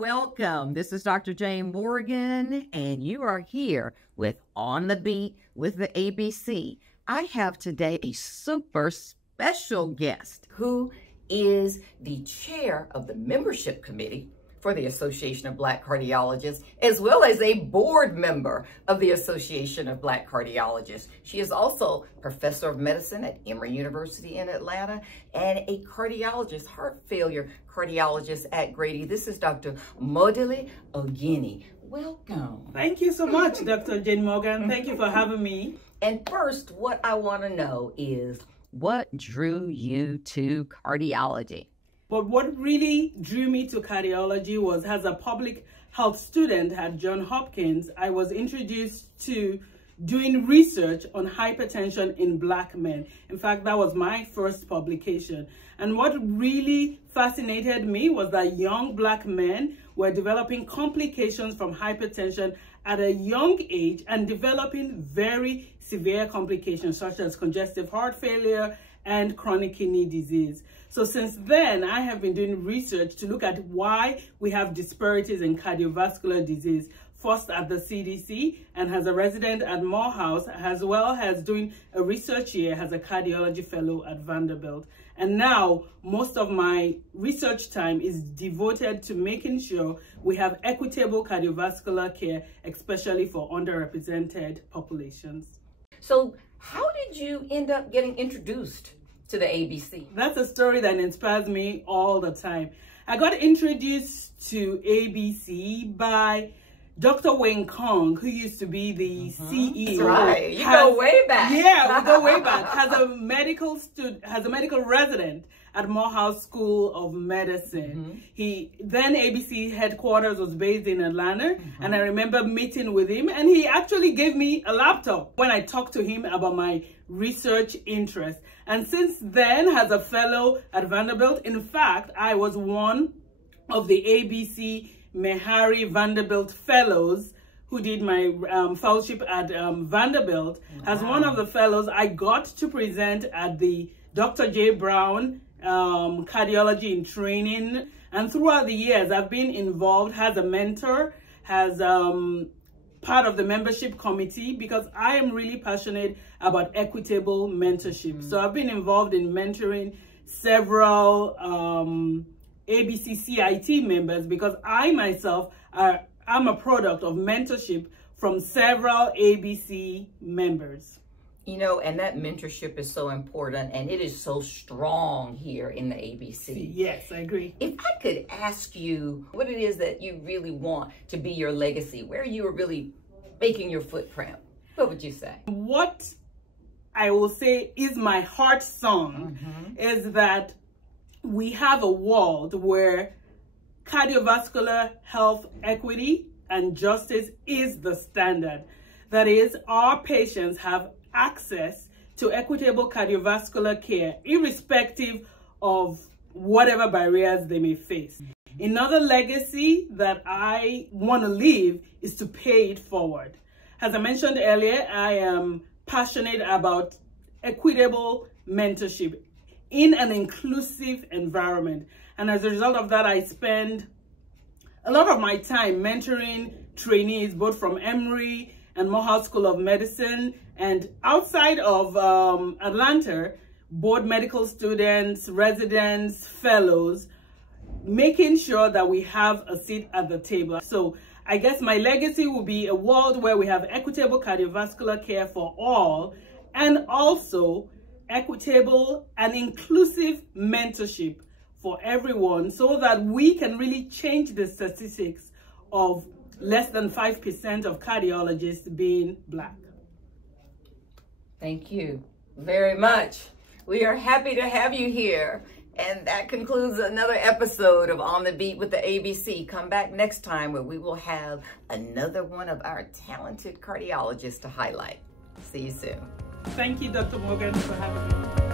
welcome. This is Dr. Jayne Morgan, and you are here with On the Beat with the ABC. I have today a super special guest who is the chair of the membership committee for the Association of Black Cardiologists, as well as a board member of the Association of Black Cardiologists. She is also professor of medicine at Emory University in Atlanta and a cardiologist, heart failure cardiologist at Grady. This is Dr. Modele Ogunniyi. Welcome. Thank you so much, Dr. Jayne Morgan. Thank you for having me. And first, what I want to know is, what drew you to cardiology? But what really drew me to cardiology was, as a public health student at Johns Hopkins, I was introduced to doing research on hypertension in Black men. In fact, that was my first publication. And what really fascinated me was that young Black men were developing complications from hypertension at a young age and developing very severe complications such as congestive heart failure and chronic kidney disease. So since then, I have been doing research to look at why we have disparities in cardiovascular disease, first at the CDC and as a resident at Morehouse, as well as doing a research year as a cardiology fellow at Vanderbilt. And now most of my research time is devoted to making sure we have equitable cardiovascular care, especially for underrepresented populations. So how did you end up getting introduced to the ABC? That's a story that inspires me all the time. I got introduced to ABC by Dr. Wayne Kong, who used to be the CEO. That's right. You go way back. Yeah, we go way back. Has a medical resident at Morehouse School of Medicine. Then ABC headquarters was based in Atlanta, and I remember meeting with him, and he actually gave me a laptop when I talked to him about my research interest. And since then, as a fellow at Vanderbilt, in fact, I was one of the ABC Meharry Vanderbilt Fellows who did my fellowship at Vanderbilt. Wow. As one of the fellows, I got to present at the Dr. J. Brown Cardiology in Training. And throughout the years, I've been involved as a mentor, as part of the membership committee, because I am really passionate about equitable mentorship. So I've been involved in mentoring several ABC CIT members, because I myself am a product of mentorship from several ABC members. You know, and that mentorship is so important, and it is so strong here in the ABC. Yes, I agree. If I could ask you what it is that you really want to be your legacy, where you are really making your footprint, what would you say? What I will say is my heart song is that we have a world where cardiovascular health equity and justice is the standard. That is, our patients have access to equitable cardiovascular care, irrespective of whatever barriers they may face. Another legacy that I want to leave is to pay it forward. As I mentioned earlier, I am passionate about equitable mentorship in an inclusive environment. And as a result of that, I spend a lot of my time mentoring trainees, both from Emory and Morehouse School of Medicine, and outside of Atlanta, board medical students, residents, fellows, making sure that we have a seat at the table. So I guess my legacy will be a world where we have equitable cardiovascular care for all, and also equitable and inclusive mentorship for everyone, so that we can really change the statistics of less than 5% of cardiologists being Black. Thank you very much. We are happy to have you here. And that concludes another episode of On the Beat with the ABC. Come back next time where we will have another one of our talented cardiologists to highlight. See you soon. Thank you, Dr. Morgan, for having me.